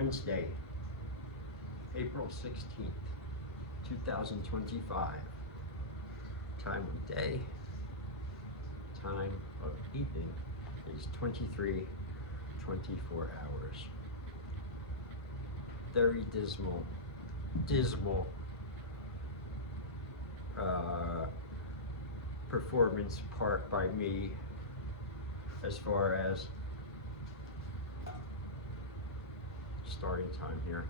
Wednesday, April 16th, 2025. Time of day, time of evening is 23:24 hours. Very dismal performance part by me as far as starting time here.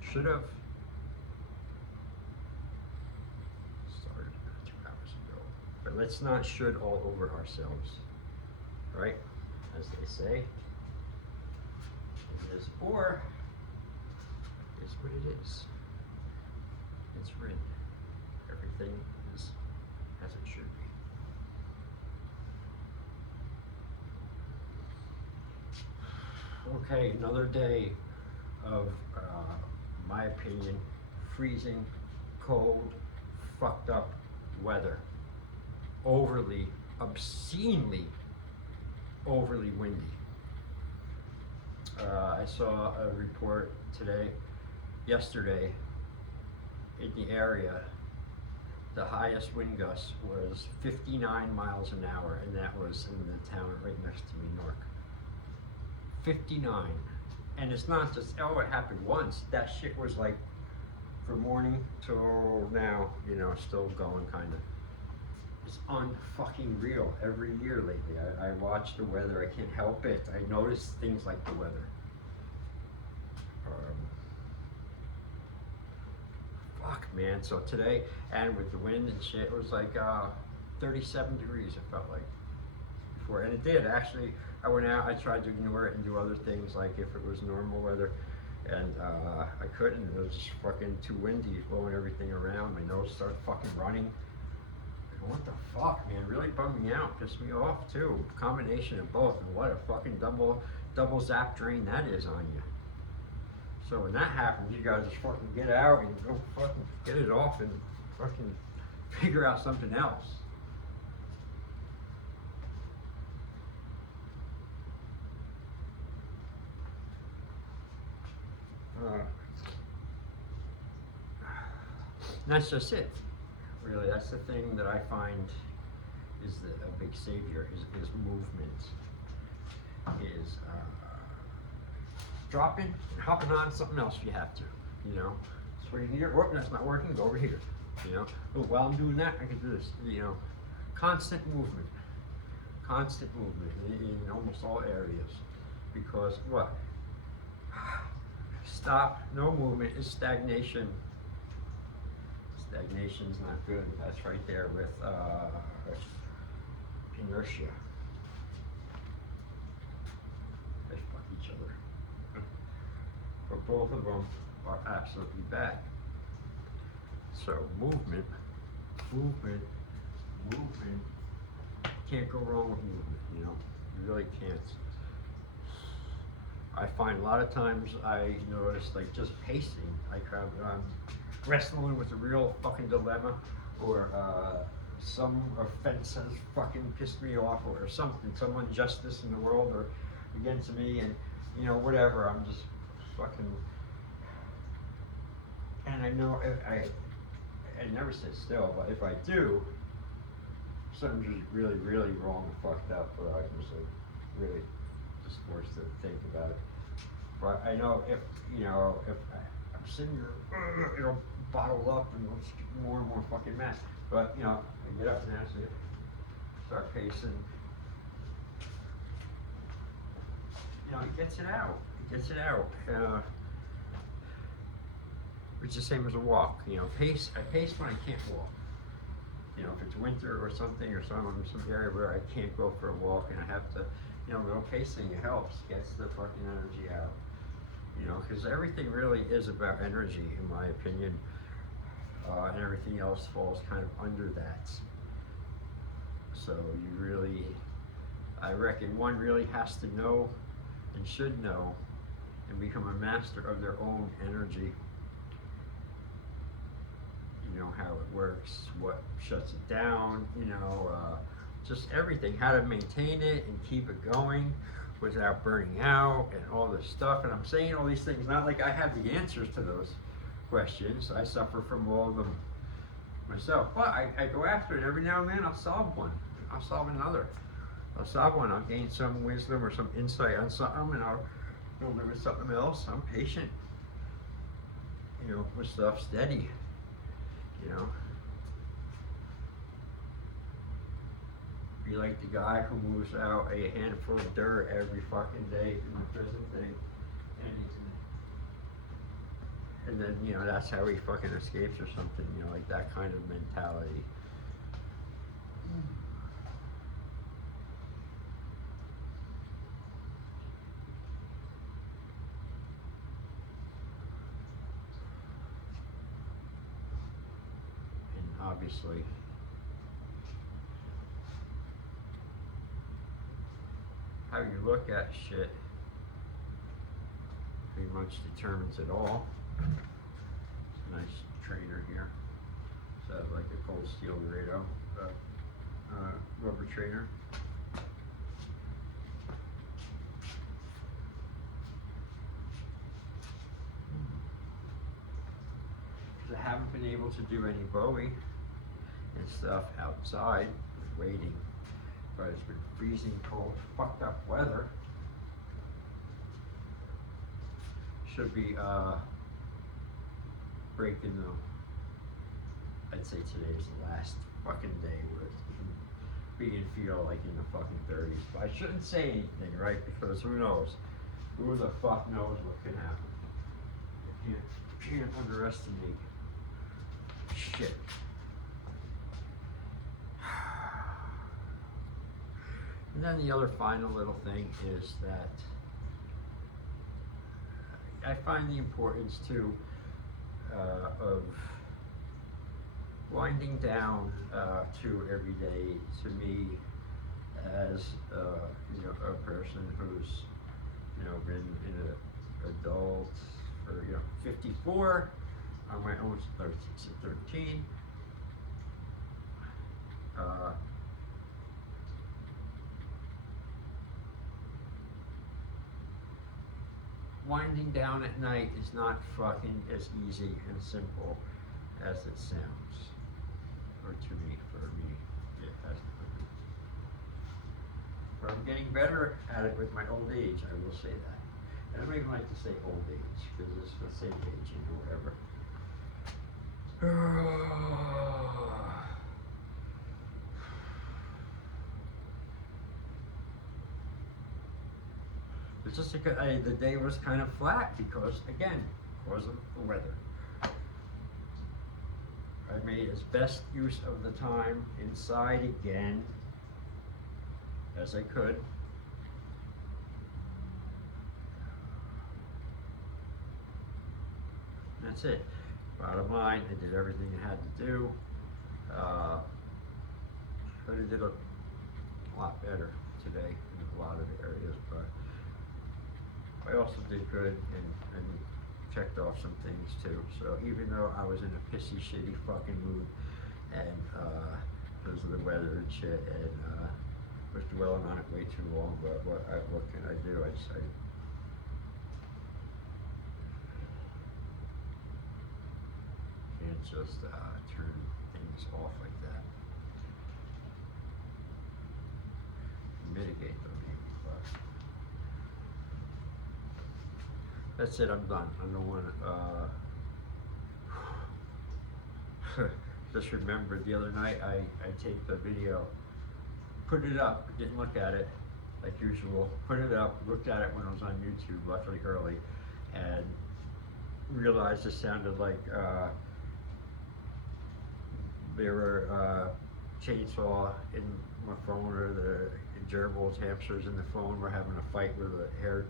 Should have started 2 hours ago, but let's not should all over ourselves, right? As they say, it is or is what it is. It's written. Everything is as it should be. Okay, another day of, my opinion, freezing, cold, fucked up weather. Overly, obscenely, overly windy. I saw a report yesterday, in the area, the highest wind gust was 59 miles an hour, and that was in the town right next to me, Newark. 59. And it's not just, oh, it happened once. That shit was like from morning till now, you know, still going kind of. It's unfucking real every year lately. I watch the weather, I can't help it. I notice things like the weather. Fuck, man. So today, and with the wind and shit, it was like 37 degrees, it felt like, before. And it did, actually. I went out, I tried to ignore it and do other things, like if it was normal weather, and I couldn't. It was just fucking too windy, blowing everything around. My nose started fucking running. Like, what the fuck, man? Really bummed me out, pissed me off too. Combination of both, and what a fucking double zap drain that is on you. So when that happens, you gotta just fucking get out and go fucking get it off and fucking figure out something else. And that's just it. Really, that's the thing that I find is a big savior, is movement. Is dropping and hopping on something else if you have to, you know. Swing here, oh, that's not working, go over here, you know. Oh, while I'm doing that, I can do this, you know. Constant movement in almost all areas. Because what? Stop, no movement is stagnation. Stagnation's not good. That's right there with inertia. They fuck each other. But both of them are absolutely bad. So movement. Can't go wrong with movement, you know. You really can't. I find a lot of times I notice, like, just pacing, like I'm wrestling with a real fucking dilemma, or some offense has fucking pissed me off, or something, some injustice in the world or against me, and you know, whatever. I'm just fucking, and I know if I never sit still, but if I do, something's just really, really wrong and fucked up, or I'm just like really just forced to think about it. But I know if, you know, if I'm sitting here, it'll bottle up and it'll just get more and more fucking mad. But, you know, I get up and actually start pacing. You know, it gets it out. It's the same as a walk. You know, I pace when I can't walk. You know, if it's winter or something, or some area where I can't go for a walk and I have to, you know, go pacing, it helps, gets the fucking energy out. You know, because everything really is about energy, in my opinion, and everything else falls kind of under that. So you really, I reckon one really has to know and should know and become a master of their own energy. You know, how it works, what shuts it down, you know, just everything, how to maintain it and keep it going, without burning out and all this stuff. And I'm saying all these things not like I have the answers to those questions. I suffer from all of them myself, but I go after it every now and then. I'll solve one. I'll solve another. I'll solve one. I'll gain some wisdom or some insight on something, and I'll go live with something else. I'm patient, with stuff steady, Be like the guy who moves out a handful of dirt every fucking day from the prison thing, and then that's how he fucking escapes or something, like that kind of mentality. And obviously, how you look at shit pretty much determines it all. It's a nice trainer here. So like a cold steel Dorado rubber trainer. Because I haven't been able to do any Bowie and stuff outside waiting. But it's been freezing cold, fucked up weather. Should be breaking the, I'd say today's the last fucking day where it's being feel like in the fucking 30s. But I shouldn't say anything, right? Because who knows? Who the fuck knows what can happen? You can't underestimate shit. And then the other final little thing is that I find the importance too of winding down to every day to me as a person who's been an adult for 54 on my own 13. Winding down at night is not fucking as easy and simple as it sounds. Or for me, it hasn't been. But I'm getting better at it with my old age, I will say that. And I don't even like to say old age, because it's the same aging or whatever. It's just the day was kind of flat because of the weather. I made as best use of the time inside again as I could. That's it. Bottom line, I did everything I had to do. But I did a lot better today in a lot of areas, but I also did good and checked off some things too. So even though I was in a pissy, shitty fucking mood and because of the weather and shit, and was dwelling on it way too long, but what can I do? I can't just turn things off like that. Mitigate them maybe, but that's it, I'm done. I don't want to, just remembered the other night I taped a video, put it up, didn't look at it like usual, put it up, looked at it when it was on YouTube, luckily early, and realized it sounded like there were chainsaw in my phone, or the gerbils, hamsters in the phone were having a fight with a hair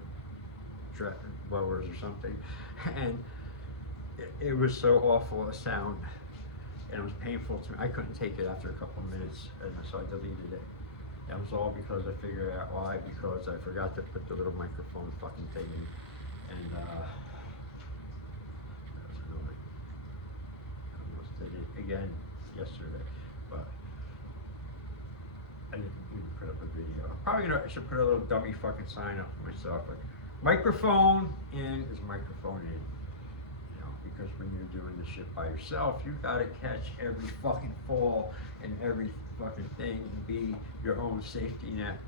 blowers or something, and it was so awful a sound, and it was painful to me. I couldn't take it after a couple of minutes, and so I deleted it. That was all because I figured out why, because I forgot to put the little microphone fucking thing in, and that was annoying. I almost did it again yesterday, but I didn't even put up a video. probably gonna, I should put a little dummy fucking sign up for myself, like, microphone in is microphone in. You know, because when you're doing this shit by yourself, you gotta catch every fucking fall and every fucking thing and be your own safety net.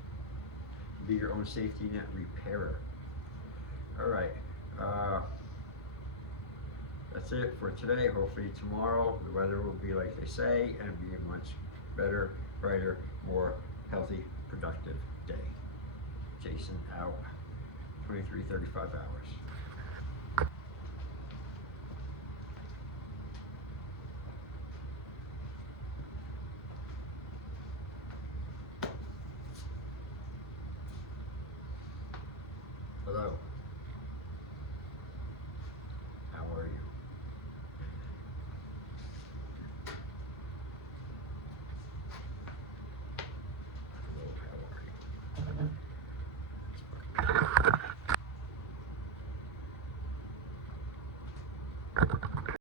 Be your own safety net repairer. Alright, that's it for today. Hopefully tomorrow the weather will be like they say and be a much better, brighter, more healthy, productive day. Jason out. 23:35 hours. Hello. How are you? Hello, how are you?